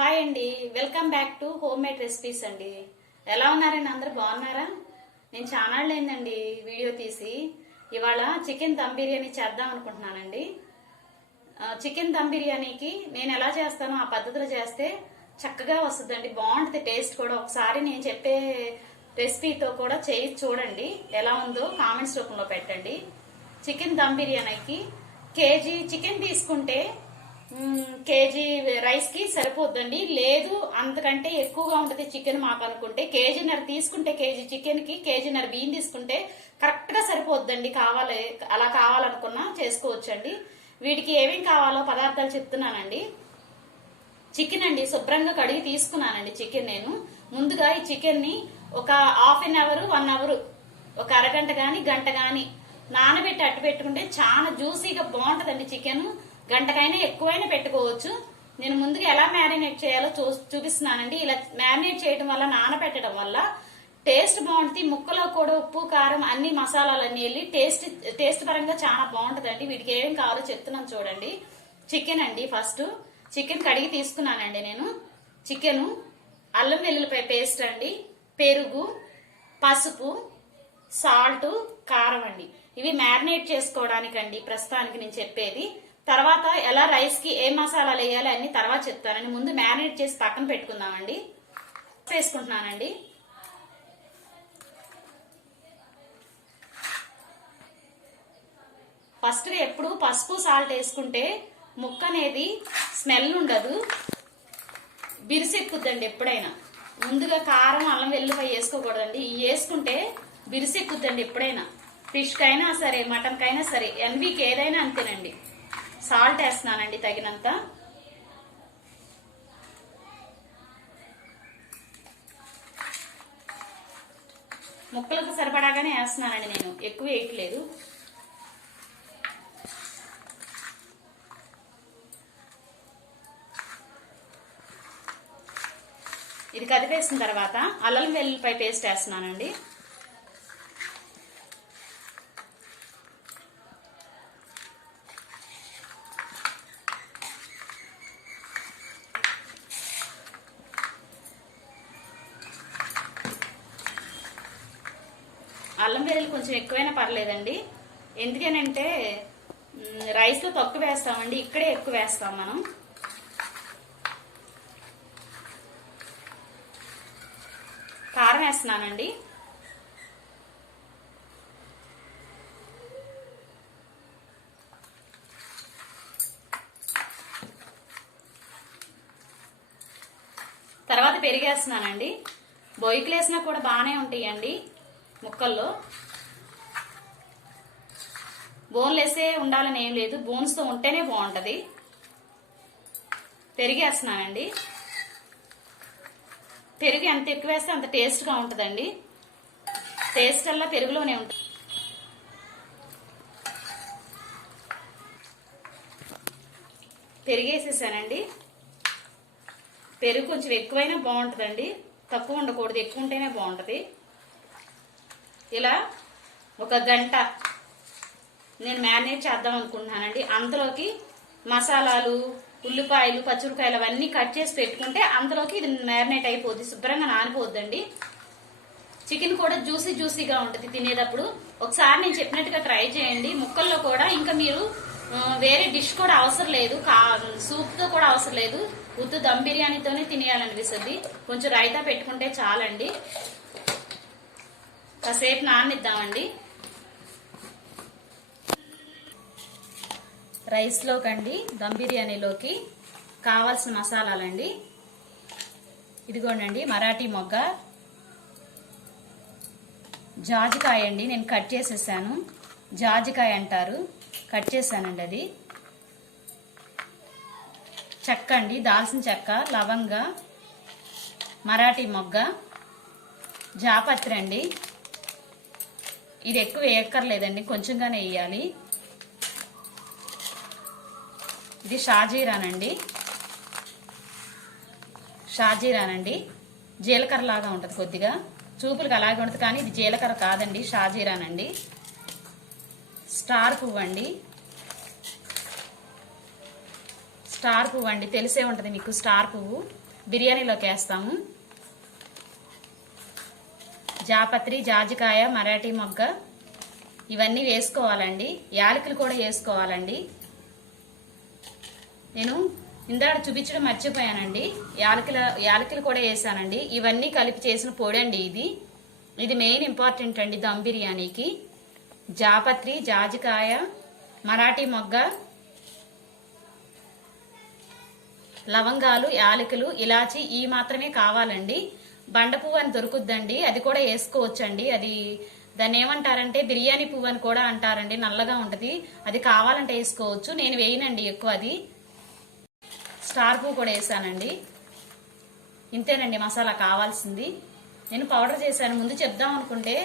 Hi అండి, welcome back to home made recipes అండి. ఎలా ఉన్నారండి? అందరు బాగున్నారా? నేను చాలా అయిందండి వీడియో తీసి. ఇవాళ చికెన్ దమ్ బిర్యానీ చేద్దాం అనుకుంటున్నానండి. చికెన్ దమ్ బిర్యానీకి నేను ఎలా చేస్తానో ఆ పద్ధతిలో చేస్తే చక్కగా వస్తుందండి, బాగుంటుంది టేస్ట్ కూడా. ఒకసారి నేను చెప్పే రెసిపీతో కూడా చేసి చూడండి, ఎలా ఉందో కామెంట్స్ రూపంలో పెట్టండి. చికెన్ దమ్ బిర్యానీకి కేజీ చికెన్ తీసుకుంటే కేజీ రైస్ కి సరిపోద్దండి. లేదు అంతకంటే ఎక్కువగా ఉంటది చికెన్ మాకు అనుకుంటే కేజీన్నర తీసుకుంటే, కేజీ చికెన్ కి కేజీన్నర బియ్యం తీసుకుంటే కరెక్ట్ గా సరిపోద్దండి. అలా కావాలనుకున్నా చేసుకోవచ్చండి. వీటికి ఏమేం కావాలో పదార్థాలు చెప్తున్నానండి. చికెన్ అండి శుభ్రంగా కడిగి తీసుకున్నానండి. చికెన్ నేను ముందుగా ఈ చికెన్ ని ఒక హాఫ్ అన్ అవర్ 1 అవర్, ఒక అరగంట గాని గంట గాని నానబెట్టి అట్టు పెట్టుకుంటే చాలా జ్యూసీగా బాగుంటదండి. చికెన్ గంటకైనా ఎక్కువైనా పెట్టుకోవచ్చు. నేను ముందుగా ఎలా మ్యారినేట్ చేయాలో చూపిస్తున్నానండి. ఇలా మ్యారినేట్ చేయడం వల్ల, నానబెట్టడం వల్ల టేస్ట్ బాగుంటుంది. ముక్కలో కూడా ఉప్పు కారం అన్ని మసాలాలన్నీ వెళ్ళి టేస్ట్ పరంగా చాలా బాగుంటుందండి. వీటికి ఏం కావాలో చెప్తున్నాను చూడండి. చికెన్ అండి, ఫస్ట్ చికెన్ కడిగి తీసుకున్నానండి నేను. చికెను, అల్లం వెల్లుల్లిపాయ పేస్ట్ అండి, పెరుగు, పసుపు, సాల్ట్, కారం అండి. ఇవి మ్యారినేట్ చేసుకోవడానికండి ప్రస్తుతానికి నేను చెప్పేది. తర్వాత ఎలా రైస్ కి ఏ మసాలాలు వేయాలి అన్ని తర్వాత చెప్తానండి. ముందు మ్యారినేట్ చేసి పక్కన పెట్టుకుందామండి. వేసుకుంటున్నానండి. ఫస్ట్ ఎప్పుడు పసుపు సాల్ట్ వేసుకుంటే ముక్క అనేది స్మెల్ ఉండదు, బిరిసెక్కుద్దండి. ఎప్పుడైనా ముందుగా కారం అల్లం వెల్లుల్లిపాయ వేసుకోకూడదండి. ఇవి వేసుకుంటే బిరిసెక్కుద్దండి. ఎప్పుడైనా ఫిష్ కైనా సరే, మటన్ కైనా సరే, ఎన్వీకి ఏదైనా అంతేనండి. సాల్ట్ వేస్తున్నానండి తగినంత. ముక్కలకు సరిపడాగానే వేస్తున్నానండి, నేను ఎక్కువ వేయట్లేదు. ఇది కదిపేసిన తర్వాత అల్లం వెల్లుల్లిపాయ పేస్ట్ వేస్తున్నానండి. అల్లం వెల్లుల్లి కొంచెం ఎక్కువైనా పర్లేదండి. ఎందుకనంటే రైస్ లో తక్కువ వేస్తామండి, ఇక్కడే ఎక్కువ వేస్తాం మనం. కారం వేస్తున్నానండి. తర్వాత పెరిగేస్తున్నానండి. బొయ్యికలు వేసినా కూడా బాగానే ఉంటాయండి ముక్కల్లో. బోన్లెస్సే ఉండాలని ఏం లేదు, బోన్స్ తో ఉంటేనే బాగుంటది. పెరిగేస్తున్నానండి. పెరుగు ఎంత ఎక్కువ వేస్తే అంత టేస్ట్ గా ఉంటదండి. టేస్ట్ అలా పెరుగులోనే ఉంటుంది. పెరిగేసేసానండి. పెరుగు కొంచెం ఎక్కువైనా బాగుంటదండి, తక్కువ ఉండకూడదు, ఎక్కువ ఉంటేనే బాగుంటది. ఇలా ఒక గంట నేను మ్యారినేట్ చేద్దాం అనుకుంటున్నానండి. అంతలోకి మసాలాలు, ఉల్లిపాయలు, పచ్చిమిరకాయలు అవన్నీ కట్ చేసి పెట్టుకుంటే అంతలోకి ఇది మ్యారినేట్ అయిపోద్ది, శుభ్రంగా నానిపోద్దండి. చికెన్ కూడా జ్యూసీగా ఉంటుంది తినేటప్పుడు. ఒకసారి నేను చెప్పినట్టుగా ట్రై చేయండి. ముక్కల్లో కూడా ఇంకా మీరు వేరే డిష్ కూడా అవసరం లేదు, సూప్ తో కూడా అవసరం లేదు. ఉత్తు దమ్ బిర్యానీతోనే తినేయాలనిపిస్తుంది. కొంచెం రైతా పెట్టుకుంటే చాలండి. కాసేపు నాననిద్దామండి. రైస్ లోకండి, దమ్ బిర్యానీలోకి కావాల్సిన మసాలాలండి. ఇదిగోండి మరాఠీ మొగ్గ, జాజికాయ అండి, నేను కట్ చేసేసాను. జాజికాయ అంటారు, కట్ చేశానండి అది. చెక్క అండి, దాల్చిన చెక్క, లవంగ, మరాఠీ మొగ్గ, జాపత్రి అండి. ఇది ఎక్కువ వేయక్కర్లేదండి, కొంచెంగానే వేయాలి. ఇది షాజీరానండి, జీలకర్ర లాగా ఉంటుంది కొద్దిగా, చూపులకు అలాగే ఉంటుంది కానీ ఇది జీలకర్ర కాదండి, షాజీరానండి. స్టార్ పువ్వు అండి, స్టార్ పువ్వు అండి, తెలిసే ఉంటుంది మీకు స్టార్ పువ్వు. బిర్యానీలోకి వేస్తాము. జాపత్రి, జాజికాయ, మరాఠీ మొగ్గ ఇవన్నీ వేసుకోవాలండి. యాలకులు కూడా వేసుకోవాలండి. నేను ఇందాక చూపించడం మర్చిపోయానండి. యాలకులు కూడా వేసానండి. ఇవన్నీ కలిపి చేసిన పొడి అండి ఇది మెయిన్ ఇంపార్టెంట్ అండి దమ్ బిర్యానీకి. జాపత్రి, జాజికాయ, మరాఠీ మొగ్గ, లవంగాలు, యాలకులు, ఇలాచి ఈ మాత్రమే కావాలండి. బండ పువ్వు అని దొరుకుద్దండి, అది కూడా వేసుకోవచ్చండి. అది దాన్ని ఏమంటారంటే బిర్యానీ పువ్వు అని కూడా అంటారండి, నల్లగా ఉంటది. అది కావాలంటే వేసుకోవచ్చు. నేను వేయనండి ఎక్కువ. అది స్టార్ పువ్వు కూడా వేసానండి. ఇంతేనండి మసాలా కావాల్సింది. నేను పౌడర్ చేశాను, ముందు చెప్దాం అనుకుంటే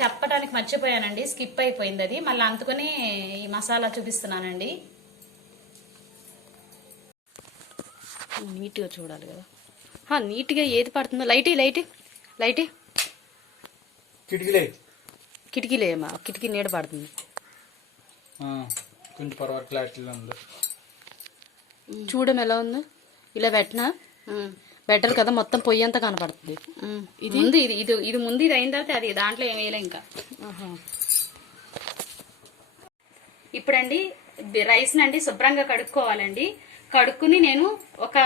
చెప్పడానికి మర్చిపోయానండి, స్కిప్ అయిపోయింది అది. మళ్ళీ అందుకనే ఈ మసాలా చూపిస్తున్నానండి. నీట్గా చూడాలి కదా. నీట్గా ఏది పడుతుందో లైట్ కిటికీలేమా, కిటికీ నీడ పడుతుంది. కొంచెం పర్వాలేదు, క్లారిటీలో ఉంది. చూడడం ఎలా ఉందో. ఇలా పెట్టినా బెటర్ కదా, మొత్తం పొయ్యి అంతా కనపడుతుంది. ఇది ముందు ఇది అయిన తర్వాత అది దాంట్లో ఏం వేయలే ఇంకా. ఇప్పుడండి రైస్ నండి శుభ్రంగా కడుక్కోవాలండి. కడుక్కుని నేను ఒక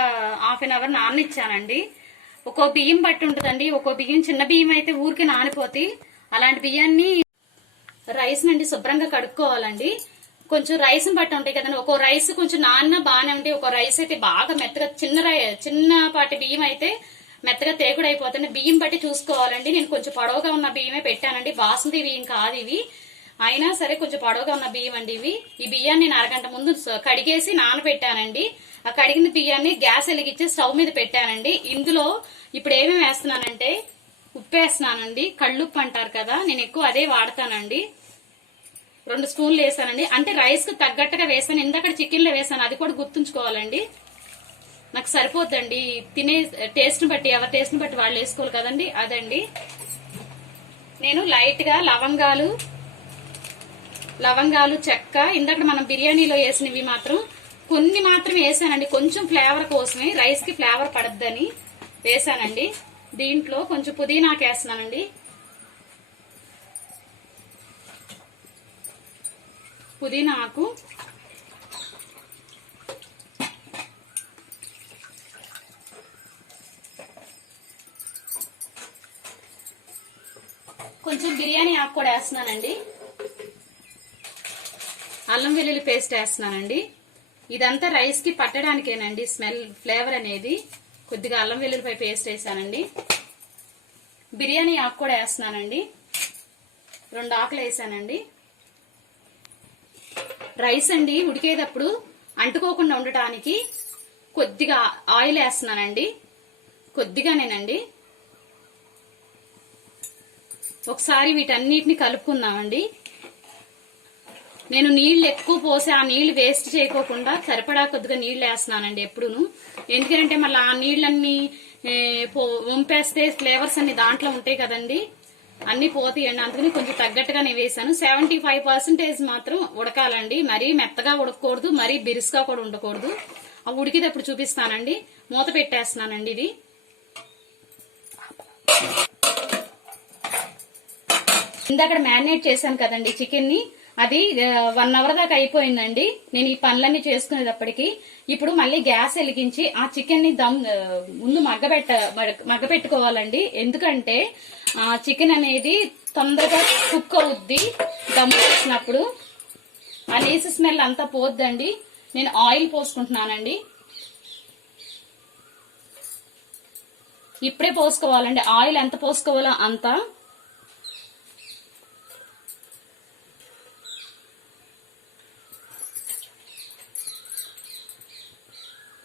హాఫ్ అన్ అవర్ నాననిచ్చానండి. ఒక్కో బియ్యం బట్టి ఉంటుందండి. ఒక్కో బియ్యం చిన్న బియ్యం అయితే ఊరికి నానిపోతాయి. అలాంటి బియ్యాన్ని రైస్ నండి శుభ్రంగా కడుక్కోవాలండి. కొంచెం రైస్ బట్టి ఉంటాయి కదండి. ఒక్కో రైస్ కొంచెం నాన్న బాగానే ఉంటాయి, ఒక్కో రైస్ అయితే బాగా మెత్తగా చిన్నపాటి బియ్యం అయితే మెత్తగా తేగుడు అయిపోతుంది. బియ్యం బట్టి చూసుకోవాలండి. నేను కొంచెం పొడవుగా ఉన్న బియ్యమే పెట్టానండి, బాసుమతి బియ్యం కాదు ఇవి. అయినా సరే కొంచెం పొడవుగా ఉన్న బియ్యం అండి ఇవి. ఈ బియ్యాన్ని నేను అరగంట ముందు కడిగేసి నానబెట్టానండి. ఆ కడిగిన బియ్యాన్ని గ్యాస్ వెలిగించి స్టవ్ మీద పెట్టానండి. ఇందులో ఇప్పుడు ఏమేమి వేస్తున్నానంటే ఉప్పు వేస్తున్నానండి. కళ్ళుప్పు అంటారు కదా, నేను ఎక్కువ అదే వాడతానండి. 2 స్పూన్లు వేసానండి. అంటే రైస్ కు తగ్గట్టుగా వేసాను. ఇందాక చికెన్ లో వేసాను, అది కూడా గుర్తుంచుకోవాలండి. నాకు సరిపోద్దండి తినే టేస్ట్ ని బట్టి, ఎవరి టేస్ట్ ని బట్టి వాళ్ళు వేసుకోవాలి కదండి. అదండి నేను లైట్ గా లవంగాలు, చెక్క, ఇందాక మనం బిర్యానీలో వేసినవి మాత్రం కొన్ని మాత్రం వేసానండి. కొంచెం ఫ్లేవర్ కోసమే, రైస్ కి ఫ్లేవర్ పడద్దని వేసానండి. దీంట్లో కొంచెం పుదీనాకు వేస్తున్నానండి. పుదీనా ఆకు, కొంచెం బిర్యానీ ఆకు కూడా వేస్తున్నానండి. అల్లం వెల్లుల్లి పేస్ట్ వేస్తున్నానండి. ఇదంతా రైస్ కి పట్టడానికేనండి, స్మెల్ ఫ్లేవర్ అనేది. కొద్దిగా అల్లం వెల్లుల్లిపై పేస్ట్ వేసానండి. బిర్యానీ ఆకు కూడా వేస్తున్నానండి. 2 ఆకులు వేసానండి. రైస్ అండి ఉడికేటప్పుడు అంటుకోకుండా ఉండటానికి కొద్దిగా ఆయిల్ వేస్తున్నానండి. కొద్దిగానేనండి. ఒకసారి వీటన్నిటిని కలుపుకుందామండి. నేను నీళ్లు ఎక్కువ పోసి ఆ నీళ్లు వేస్ట్ చేయకోకుండా సరిపడా కొద్దిగా నీళ్లు వేస్తున్నానండి ఎప్పుడును. ఎందుకంటే మళ్ళీ ఆ నీళ్ళన్ని వంపేస్తే ఫ్లేవర్స్ అన్ని దాంట్లో ఉంటాయి కదండి, అన్ని పోతాయండి. అందుకని కొంచెం తగ్గట్టుగా నేను వేసాను. 75% మాత్రం ఉడకాలండి. మరీ మెత్తగా ఉడకకూడదు, మరీ బిరుసుగా కూడా ఉండకూడదు. ఆ ఉడికినప్పుడు చూపిస్తానండి. మూత పెట్టేస్తున్నానండి. ఇది ఇందాక మ్యారినేట్ చేశాను కదండి చికెన్ ని, అది 1 అవర్ దాకా అయిపోయిందండి నేను ఈ పనులన్నీ చేసుకునేటప్పటికి. ఇప్పుడు మళ్ళీ గ్యాస్ వెలిగించి ఆ చికెన్ ని ముందు మగ్గపెట్టుకోవాలండి. ఎందుకంటే ఆ చికెన్ అనేది తొందరగా కుక్ అవుద్ది దమ్ చేసినప్పుడు. ఆ నీసు స్మెల్ అంతా పోద్దండి. నేను ఆయిల్ పోసుకుంటున్నానండి. ఇప్పుడే పోసుకోవాలండి. ఆయిల్ ఎంత పోసుకోవాలో అంత.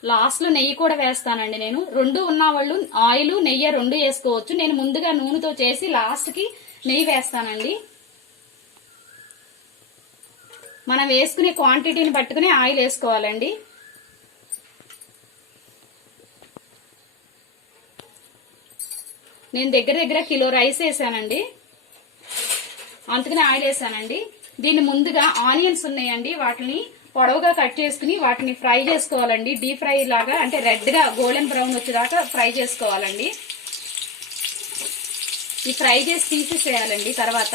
లాస్ట్ లో నెయ్యి కూడా వేస్తానండి. నేను 2 ఉన్న వాళ్ళు ఆయిల్ నెయ్యి 2 వేసుకోవచ్చు. నేను ముందుగా నూనెతో చేసి లాస్ట్ కి నెయ్యి వేస్తానండి. మనం వేసుకునే క్వాంటిటీని పట్టుకుని ఆయిల్ వేసుకోవాలండి. నేను దగ్గర కిలో రైస్ వేసానండి, అందుకని ఆయిల్ వేసానండి. దీన్ని ముందుగా ఆనియన్స్ ఉన్నాయండి, వాటిని పొడవుగా కట్ చేసుకుని వాటిని ఫ్రై చేసుకోవాలండి. డీప్ ఫ్రై లాగా, అంటే రెడ్ గా గోల్డెన్ బ్రౌన్ వచ్చేదాకా ఫ్రై చేసుకోవాలండి. ఈ ఫ్రై చేసి తీసేసేయాలండి. తర్వాత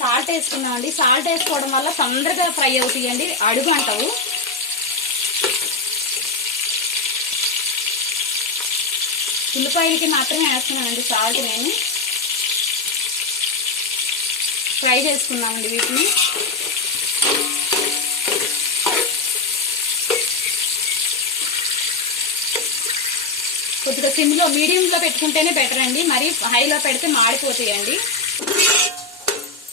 సాల్ట్ వేసుకున్నామండి. సాల్ట్ వేసుకోవడం వల్ల తొందరగా ఫ్రై అవుతాయండి, అడుగు అంటావు. ఉల్లిపాయలకి మాత్రమే వేస్తున్నానండి సాల్ట్. నేను ఫ్రై చేసుకున్నామండి వీటిని. కొద్దిగా సిమ్లో మీడియంలో పెట్టుకుంటేనే బెటర్ అండి, మరి హైలో పెడితే మాడిపోతాయండి.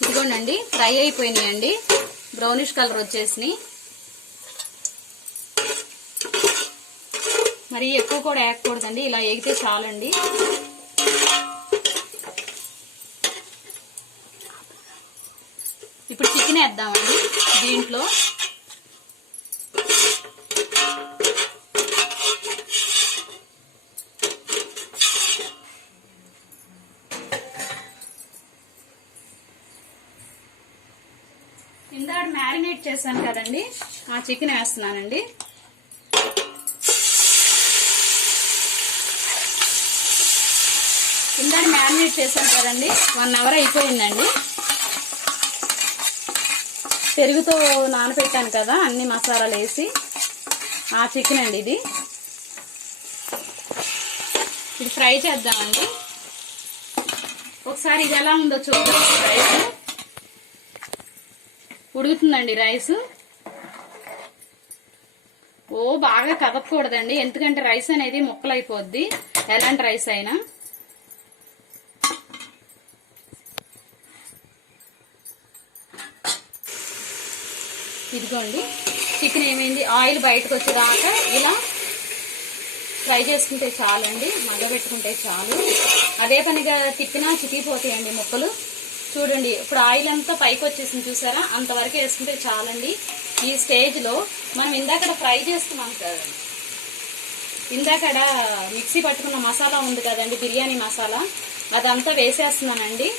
ఇదిగోండి ఫ్రై అయిపోయినాయండి, బ్రౌనిష్ కలర్ వచ్చేసినాయి. మరి ఎక్కువ కూడా వేయకూడదండి, ఇలా వేగితే చాలండి. ఇప్పుడు చికెన్ వేద్దామండి దీంట్లో. ఇందాక మ్యారినేట్ చేశాను కదండి, ఆ చికెన్ వేస్తున్నానండి. ఇందాక మ్యారినేట్ చేశాను కదండి, 1 అవర్ అయిపోయిందండి. పెరుగుతో నానబెట్టాను కదా అన్ని మసాలాలు వేసి, ఆ చికెన్ అండి ఇది. ఇది ఫ్రై చేద్దామండి. ఒకసారి ఇది ఎలా ఉందో చూద్దాం. Rice ఉడుకుతుందండి, rice. ఓ బాగా కదపకూడదండి, ఎందుకంటే రైస్ అనేది ముక్కలైపోద్ది, ఎలాంటి రైస్ అయినా. ఇదిగోండి చికెన్ ఏమైంది, ఆయిల్ బయటకు వచ్చేదాకా ఇలా ఫ్రై చేసుకుంటే చాలండి, మగ్గబెట్టుకుంటే చాలు. అదే పనిగా తిప్పినా చితికిపోతాయండి ముక్కలు. చూడండి ఇప్పుడు ఆయిల్ అంతా పైకి వచ్చేసింది చూసారా, అంతవరకు వేసుకుంటే చాలండి. ఈ స్టేజ్ లో మనం ఇందాక ఫ్రై చేసుకున్నాం కదండి, ఇందాకడ మిక్సీ పట్టుకున్న మసాలా ఉంది కదండి, బిర్యానీ మసాలా, అదంతా వేసేస్తున్నానండి.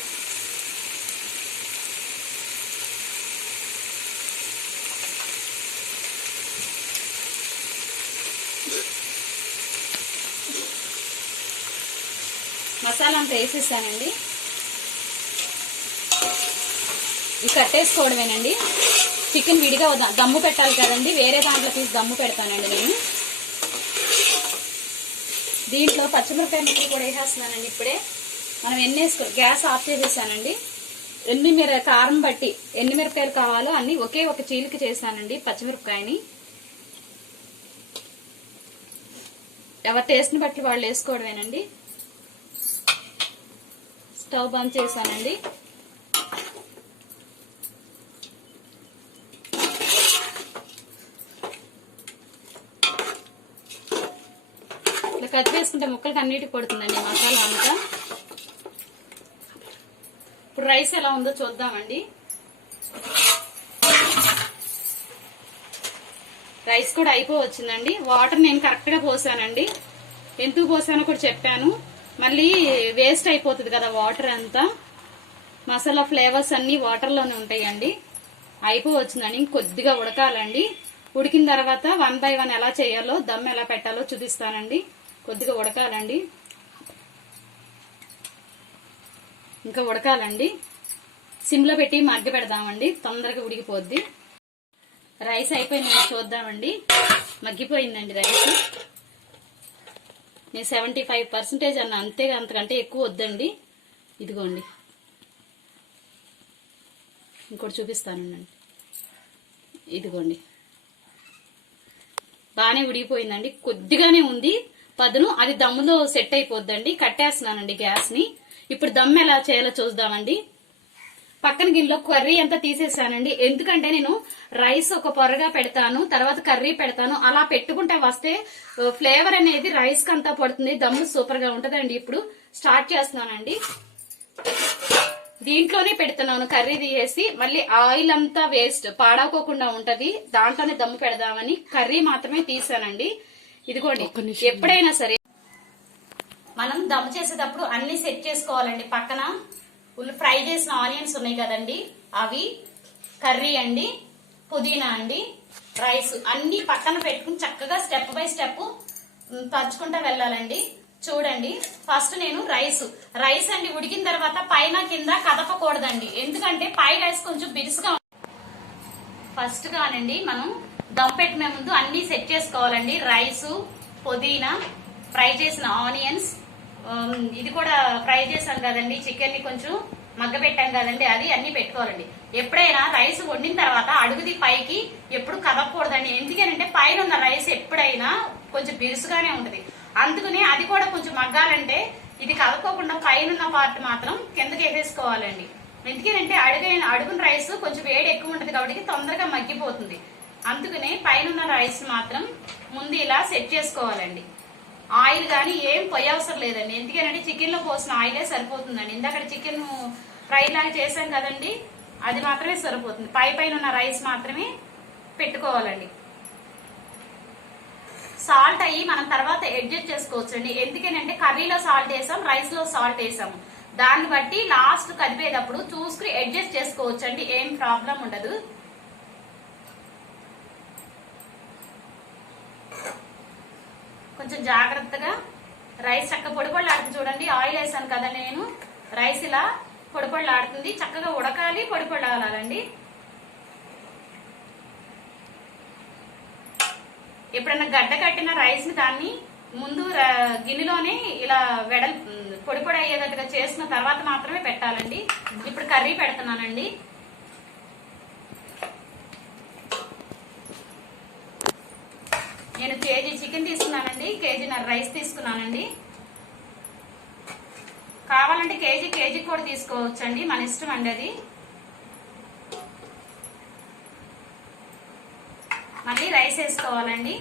మసాలా అంతా వేసేసానండి. ఇది కట్టేసుకోవడమేనండి. చికెన్ విడిగా దమ్ము పెట్టాలి కదండి, వేరే దాంట్లో తీసి దమ్ము పెడతానండి నేను. దీంట్లో పచ్చిమిరపకాయ ముక్కలు కూడా వేసేస్తున్నానండి. ఇప్పుడే మనం ఎన్ని గ్యాస్ ఆఫ్ చేసేసానండి. కారం బట్టి ఎన్ని మిరపకాయలు కావాలో అన్ని ఒకే ఒక చీలిక చేశానండి పచ్చిమిరపకాయని. ఎవరి టేస్ట్ని బట్టి వాళ్ళు వేసుకోవడమేనండి. స్టవ్ బంద్ చేశానండి. ఇట్లా కట్ చేసుకుంటే ముక్కలకి అన్నిటికి పడుతుందండి మసాలా అంతా. ఇప్పుడు రైస్ ఎలా ఉందో చూద్దామండి. రైస్ కూడా అయిపోవచ్చిందండి. వాటర్ నేను కరెక్ట్ గా పోసానండి, ఎందుకు పోసానో కూడా చెప్పాను. మళ్ళీ వేస్ట్ అయిపోతుంది కదా వాటర్ అంతా, మసాలా ఫ్లేవర్స్ అన్ని వాటర్ లోనే ఉంటాయండి. అయిపోవచ్చిందండి, ఇంకొద్దిగా ఉడకాలండి. ఉడికిన తర్వాత 1 by 1 ఎలా చేయాలో, దమ్ ఎలా పెట్టాలో చూపిస్తానండి. కొద్దిగా ఉడకాలండి, ఇంకా ఉడకాలండి. సిమ్ లో పెట్టి మగ్గ పెడదామండి, తొందరగా ఉడికిపోద్ది. రైస్ అయిపోయిందండి, చూద్దామండి. మగ్గిపోయిందండి రైస్. నేను 75% అన్న, అంతకంటే ఎక్కువ వద్దండి. ఇదిగోండి ఇంకోటి చూపిస్తానండి. ఇదిగోండి బాగానే ఉడికిపోయిందండి, కొద్దిగానే ఉంది పదును, అది దమ్ములో సెట్ అయిపోద్దండి. కట్టేస్తున్నానండి గ్యాస్ ని. ఇప్పుడు దమ్ ఎలా చేయాలో చూద్దామండి. పక్కన గిన్నెలో కర్రీ అంతా తీసేసానండి, ఎందుకంటే నేను రైస్ ఒక పొరగా పెడతాను, తర్వాత కర్రీ పెడతాను. అలా పెట్టుకుంటే వస్తే ఫ్లేవర్ అనేది రైస్ కి అంతా పడుతుంది, దమ్ము సూపర్ గా ఉంటదండి. ఇప్పుడు స్టార్ట్ చేస్తున్నానండి. దీంట్లోనే పెడుతున్నాను కర్రీ తీసేసి, మళ్ళీ ఆయిల్ అంతా వేస్ట్ పాడవకోకుండా ఉంటది, దాంట్లోనే దమ్ము పెడదామని కర్రీ మాత్రమే తీసానండి. ఇదిగోండి ఎప్పుడైనా సరే మనం దమ్ చేసేటప్పుడు అన్ని సెట్ చేసుకోవాలండి. పక్కన ఫ్రై చేసిన ఆనియన్స్ ఉన్నాయి కదండి, అవి, కర్రీ అండి, పుదీనా అండి, రైస్ అన్ని పక్కన పెట్టుకుని చక్కగా స్టెప్ బై స్టెప్ పరుచుకుంటా వెళ్ళాలండి. చూడండి, ఫస్ట్ నేను రైస్ అండి ఉడికిన తర్వాత పైన కింద కదపకూడదండి, ఎందుకంటే పై రైస్ కొంచెం బిరుసుగా. ఫస్ట్ గానండి మనం దమ్ పెట్టిన ముందు అన్ని సెట్ చేసుకోవాలండి. రైసు, పుదీనా, ఫ్రై చేసిన ఆనియన్స్, ఇది కూడా ఫ్రై చేసాం కదండి, చికెన్ ని కొంచెం మగ్గబెట్టాం కదండి, అది అన్ని పెట్టుకోవాలండి. ఎప్పుడైనా రైస్ వండిన తర్వాత అడుగుది పైకి ఎప్పుడు కదపకూడదండి, ఎందుకంటే పైన ఉన్న రైస్ ఎప్పుడైనా కొంచెం బిరుసుగానే ఉంటది. అందుకని అది కూడా కొంచెం మగ్గాలంటే ఇది కదపకుండా పైన ఉన్న పార్ట్ మాత్రం కిందకి వేసేసుకోవాలండి. ఎందుకంటే అడుగున రైస్ కొంచెం వేడి ఎక్కువ ఉంటది కాబట్టి తొందరగా మగ్గిపోతుంది. అందుకనే పైన ఉన్న రైస్ మాత్రం ముందు ఇలా సెట్ చేసుకోవాలండి. ఆయిల్ కానీ ఏం పొయ్యి అవసరం లేదండి, ఎందుకంటే చికెన్ లో పోసిన ఆయిలే సరిపోతుందండి. ఇందాక చికెన్ ఫ్రై లాగా చేసాం కదండి, అది మాత్రమే సరిపోతుంది. పైన ఉన్న రైస్ మాత్రమే పెట్టుకోవాలండి. సాల్ట్ అయ్యి మనం తర్వాత అడ్జస్ట్ చేసుకోవచ్చండి, ఎందుకంటే కర్రీలో సాల్ట్ వేసాం, రైస్ లో సాల్ట్ వేసాము, దాన్ని బట్టి లాస్ట్ కదిపేటప్పుడు చూసుకుని అడ్జస్ట్ చేసుకోవచ్చండి, ఏం ప్రాబ్లం ఉండదు. కొంచెం జాగ్రత్తగా రైస్ చక్క పొడిపొడిలాడుతుంది చూడండి. ఆయిల్ వేసాను కదండి నేను, రైస్ ఇలా పొడిపొడిలాడుతుంది, చక్కగా ఉడకాలి, పొడిపొడిలాగాలండి. ఎప్పుడైనా గడ్డ కట్టిన రైస్ ని దాన్ని ముందు గిన్నెలోనే ఇలా పొడి అయ్యేటట్టుగా చేసిన తర్వాత మాత్రమే పెట్టాలండి. ఇప్పుడు కర్రీ పెడుతున్నానండి. నేను కేజీ చికెన్ తీసుకున్నానండి, కేజీన్నర రైస్ తీసుకున్నానండి. కావాలంటే కేజీ కూడా తీసుకోవచ్చండి, మన ఇష్టం అండి అది. మళ్ళీ రైస్ వేసుకోవాలండి.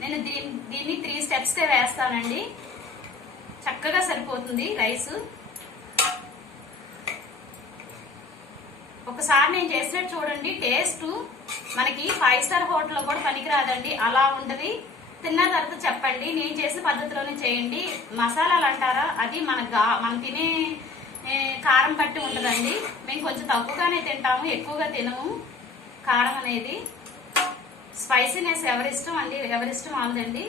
నేను దీన్ని 3 స్టెప్స్ కే వేస్తానండి, చక్కగా సరిపోతుంది రైస్. ఒకసారి నేను చేసినట్టు చూడండి, టేస్ట్ మనకి 5 స్టార్ హోటల్లో కూడా పనికిరాదండి, అలా ఉంటది. తిన్న తర్వాత చెప్పండి, నేను చేసిన పద్ధతిలోనే చేయండి. మసాలాలు అంటారా, అది మనం తినే కారం బట్టి ఉంటదండి. మేము కొంచెం తక్కువగానే తింటాము, ఎక్కువగా తినము కారం అనేది. స్పైసీనెస్ ఎవరిష్టం అండి, ఎవరిష్టం వాళ్ళదండి.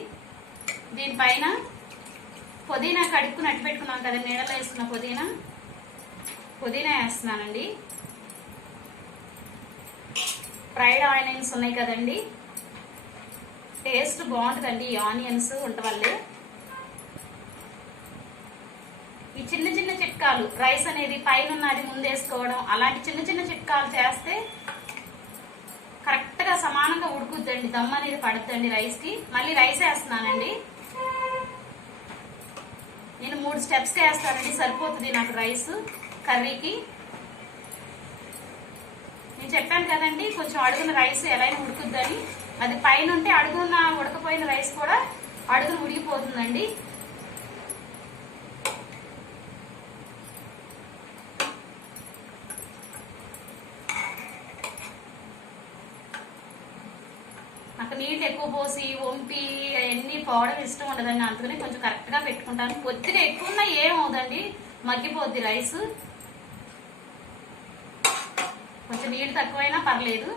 దీనిపైన పుదీనా కడుక్కుని అట్టు పెట్టుకున్నాం కదా, నీడలో వేసుకున్న పుదీనా వేస్తున్నానండి. ఫ్రైడ్ ఆనియన్స్ ఉన్నాయి కదండి, టేస్ట్ బాగుంటుందండి ఈ ఆనియన్స్ ఉండటం వల్లే. ఈ చిన్న చిన్న చిట్కాలు, రైస్ అనేది పైన ఉన్నది ముందేసుకోవడం, అలాంటి చిన్న చిన్న చిట్కాలు చేస్తే కరెక్ట్ గా సమానంగా ఉడుకుద్దండి, దమ్ అనేది పడుతుందండి రైస్ కి. మళ్ళీ రైస్ వేస్తున్నానండి. నేను 3 స్టెప్స్ వేస్తానండి, సరిపోతుంది నాకు రైస్ కర్రీకి. నేను చెప్పాను కదండి, కొంచెం అడుగున రైస్ ఎలా ఉడుకుద్దని. అది పైన ఉంటే అడుగున ఉడకపోయిన రైస్ కూడా అడుగున ఉడికిపోతుందండి. నాకు నీళ్ళు ఎక్కువ పోసి వంపి అవన్నీ పోవడం ఇష్టం ఉండదండి, అందుకని కొంచెం కరెక్ట్ గా పెట్టుకుంటాను. కొద్దిగా ఎక్కువ ఉన్నా ఏమవుదండి, మగ్గిపోద్ది రైస్. కొంచెం నీళ్ళు తక్కువైనా పర్లేదు.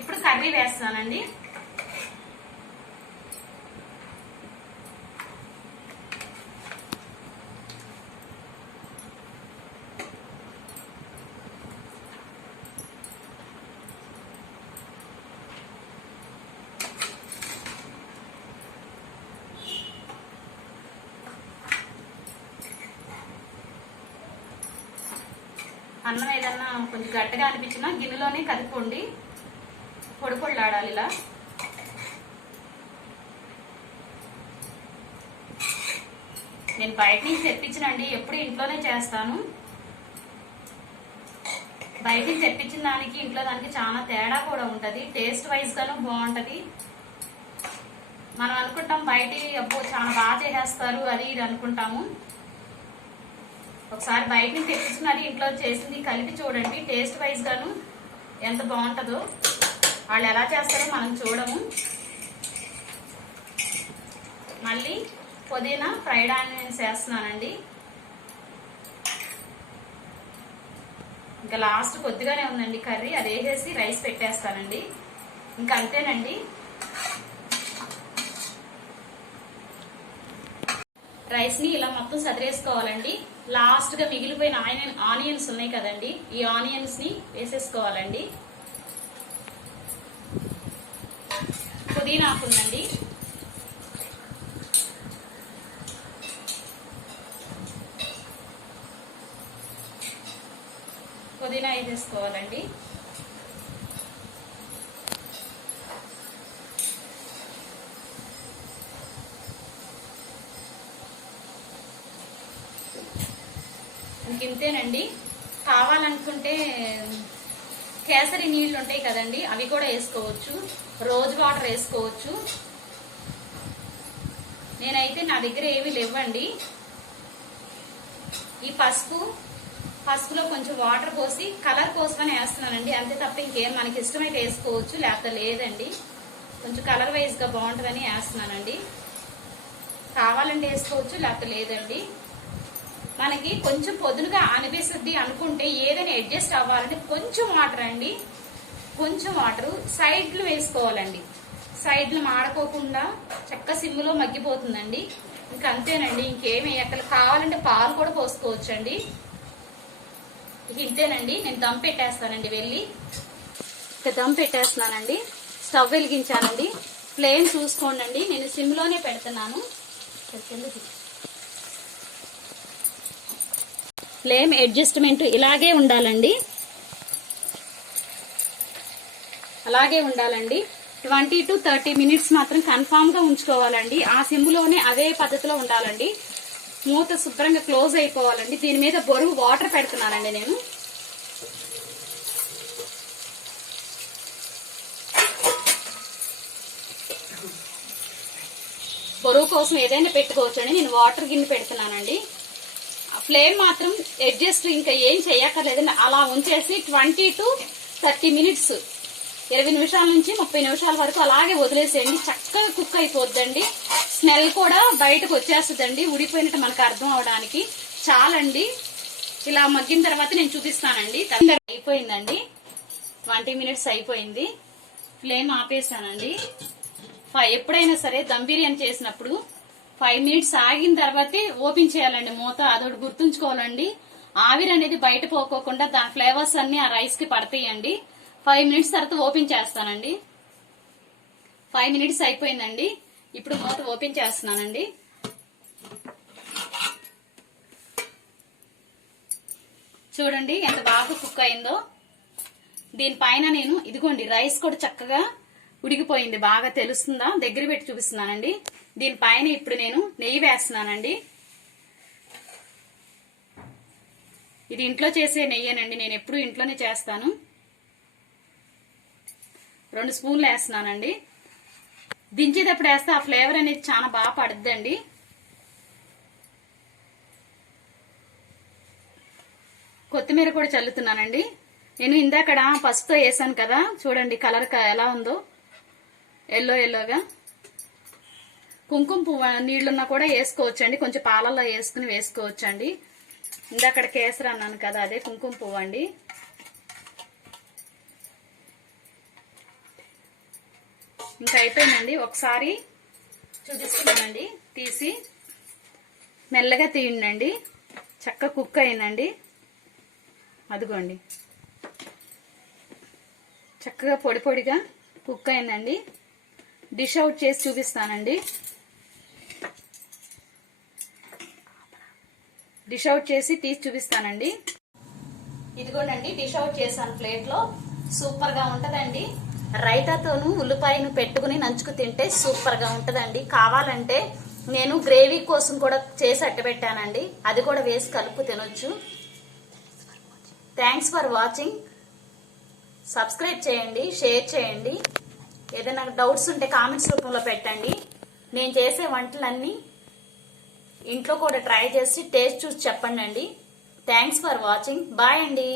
ఇప్పుడు కర్రీ వేస్తానండి. అన్నం ఏదన్నా కొంచెం గట్టిగా అనిపించినా గిన్నెలోనే కదుపుకోండి, పొడిలాడాలి ఇలా. నేను బయట నుంచి తెప్పించినండి, ఎప్పుడు ఇంట్లోనే చేస్తాను. బయట నుంచి తెప్పించిన దానికి ఇంట్లో దానికి చాలా తేడా కూడా ఉంటది, టేస్ట్ వైజ్ గాను బాగుంటది. మనం అనుకుంటాం బయట అబ్బో చాలా బాగా చేసేస్తారు అది ఇది అనుకుంటాము. ఒకసారి బయట నుంచి తెప్పించుకున్నది ఇంట్లో చేసింది కలిపి చూడండి, టేస్ట్ వైజ్ గాను ఎంత బాగుంటుందో. వాళ్ళు ఎలా చేస్తారో మనం చూడము. మళ్ళీ పుదీనా ఫ్రైడ్ ఆనియన్స్ వేస్తున్నానండి. ఇంకా లాస్ట్ కొద్దిగానే ఉందండి కర్రీ, అది వేసేసి రైస్ పెట్టేస్తానండి. ఇంకా అంతేనండి. రైస్ ని ఇలా మొత్తం సదిరేసుకోవాలండి. లాస్ట్ గా మిగిలిపోయిన ఆనియన్స్ ఉన్నాయి కదండి, ఈ ఆనియన్స్ ని వేసేసుకోవాలండి. పుదీనా ఆకు ఉందండి, పుదీనా వేసేసుకోవాలండి. ఇంతేనండి. కావాలనుకుంటే కేసరి నీళ్లు ఉంటాయి కదండి, అవి కూడా వేసుకోవచ్చు, రోజ్ వాటర్ వేసుకోవచ్చు. నేనైతే నా దగ్గర ఏవి లేవండి. ఈ పసుపులో కొంచెం వాటర్ పోసి కలర్ కోసమని వేస్తున్నానండి, అంతే తప్ప ఇంకేం మనకి ఇష్టమైతే వేసుకోవచ్చు, లేకపోతే లేదండి. కొంచెం కలర్ వైజ్ గా బాగుంటుందని వేస్తున్నానండి. కావాలంటే వేసుకోవచ్చు, లేకపోతే లేదండి. మనకి కొంచెం పొదునుగా అనిపిస్తుంది అనుకుంటే ఏదైనా అడ్జస్ట్ అవ్వాలంటే కొంచెం వాటర్ అండి, కొంచెం వాటర్ సైడ్లు వేసుకోవాలండి. సైడ్లు మాడకోకుండా చక్క సిమ్ములో మగ్గిపోతుందండి. ఇంకా అంతేనండి, ఇంకేమి ఎక్కడ కావాలంటే పాలు కూడా పోసుకోవచ్చండి. ఇంతేనండి. నేను దమ్ పెట్టేస్తానండి వెళ్ళి. ఇక దమ్ పెట్టేస్తున్నానండి. స్టవ్ వెలిగించానండి. ఫ్లేమ్ చూసుకోండి, నేను సిమ్లోనే పెడుతున్నాను. ఫ్లేమ్ అడ్జస్ట్మెంట్ ఇలాగే ఉండాలండి, అలాగే ఉండాలండి. 20 to 30 minutes మాత్రం కన్ఫామ్ గా ఉంచుకోవాలండి. ఆ సిమ్లోనే అదే పద్ధతిలో ఉండాలండి. మూత శుభ్రంగా క్లోజ్ అయిపోవాలండి. దీని మీద బొరుగు వాటర్ పెడుతున్నానండి నేను. బొరుగు కోసం ఏదైనా పెట్టుకోవచ్చండి, నేను వాటర్ గిన్నె పెడుతున్నానండి. ఫ్లేమ్ మాత్రం అడ్జస్ట్ ఇంకా ఏం చేయక్కర్లేదండి, అలా ఉంచేసి 20 to 30 minutes 20 నిమిషాల నుంచి 30 నిమిషాల వరకు అలాగే వదిలేసేయండి. చక్కగా కుక్ అయిపోద్దండి. స్మెల్ కూడా బయటకు వచ్చేస్తుందండి, ఉడిపోయినట్టు మనకు అర్థం అవడానికి. చాలండి. ఇలా మగ్గిన తర్వాత నేను చూపిస్తానండి. అయిపోయిందండి, 20 minutes అయిపోయింది. ఫ్లేమ్ ఆపేసానండి. ఎప్పుడైనా సరే దమ్ బిర్యానీ చేసినప్పుడు 5 minutes ఆగిన తర్వాతే ఓపెన్ చేయాలండి మూత. అదొకటి గుర్తుంచుకోవాలండి. ఆవిరి అనేది బయట పోకోకుండా దాని ఫ్లేవర్స్ అన్ని ఆ రైస్ కి పడతాయండి. 5 minutes తర్వాత ఓపెన్ చేస్తానండి. 5 minutes అయిపోయిందండి. ఇప్పుడు మూత ఓపెన్ చేస్తున్నానండి. చూడండి ఎంత బాగా కుక్ అయిందో. దీనిపైన నేను ఇదిగోండి రైస్ కూడా చక్కగా ఉడికిపోయింది, బాగా తెలుస్తుందా, దగ్గర పెట్టి చూపిస్తున్నానండి. దీనిపైన ఇప్పుడు నేను నెయ్యి వేస్తున్నానండి. ఇది ఇంట్లో చేసే నెయ్యేనండి, నేను ఎప్పుడు ఇంట్లోనే చేస్తాను. 2 స్పూన్లు వేస్తున్నానండి. దించేటప్పుడు వేస్తే ఆ ఫ్లేవర్ అనేది చాలా బాగా పడుద్దండి. కొత్తిమీర కూడా చల్లుతున్నానండి. నేను ఇందాకడ పసుపుతో వేసాను కదా, చూడండి కలర్ ఎలా ఉందో, ఎల్లోగా. కుంకుమ పువ్వు నీళ్లున్నా కూడా వేసుకోవచ్చండి, కొంచెం పాలల్లో వేసుకుని వేసుకోవచ్చండి. ఇందాకడ కేసరి అన్నాను కదా, అదే కుంకుమ పువ్వు అండి. ఇంకా అయిపోయిందండి. ఒకసారి చూపిస్తున్నానండి, తీసి మెల్లగా తీయండి. చక్కగా కుక్ అయిందండి. అదిగోండి చక్కగా పొడి పొడిగా కుక్ అయిందండి. డిష్ అవుట్ చేసి చూపిస్తానండి. డిష్ అవుట్ చేసి తీసి చూపిస్తానండి. ఇదిగోండి డిష్ అవుట్ చేశాను ప్లేట్ లో. సూపర్ గా ఉంటదండి. రైతాతోను ఉల్లిపాయను పెట్టుకుని నంచుకు తింటే సూపర్ గా ఉంటదండి. కావాలంటే నేను గ్రేవీ కోసం కూడా చేసి అట్టబెట్టానండి, అది కూడా వేసి కలుపు తినొచ్చు. Thanks for watching. సబ్స్క్రైబ్ చేయండి, షేర్ చేయండి. ఏదైనా డౌట్స్ ఉంటే కామెంట్స్ రూపంలో పెట్టండి. నేను చేసే వంటలన్నీ ఇంట్లో కూడా ట్రై చేసి టేస్ట్ చూసి చెప్పండి అండి. Thanks for watching. బాయ్ అండి.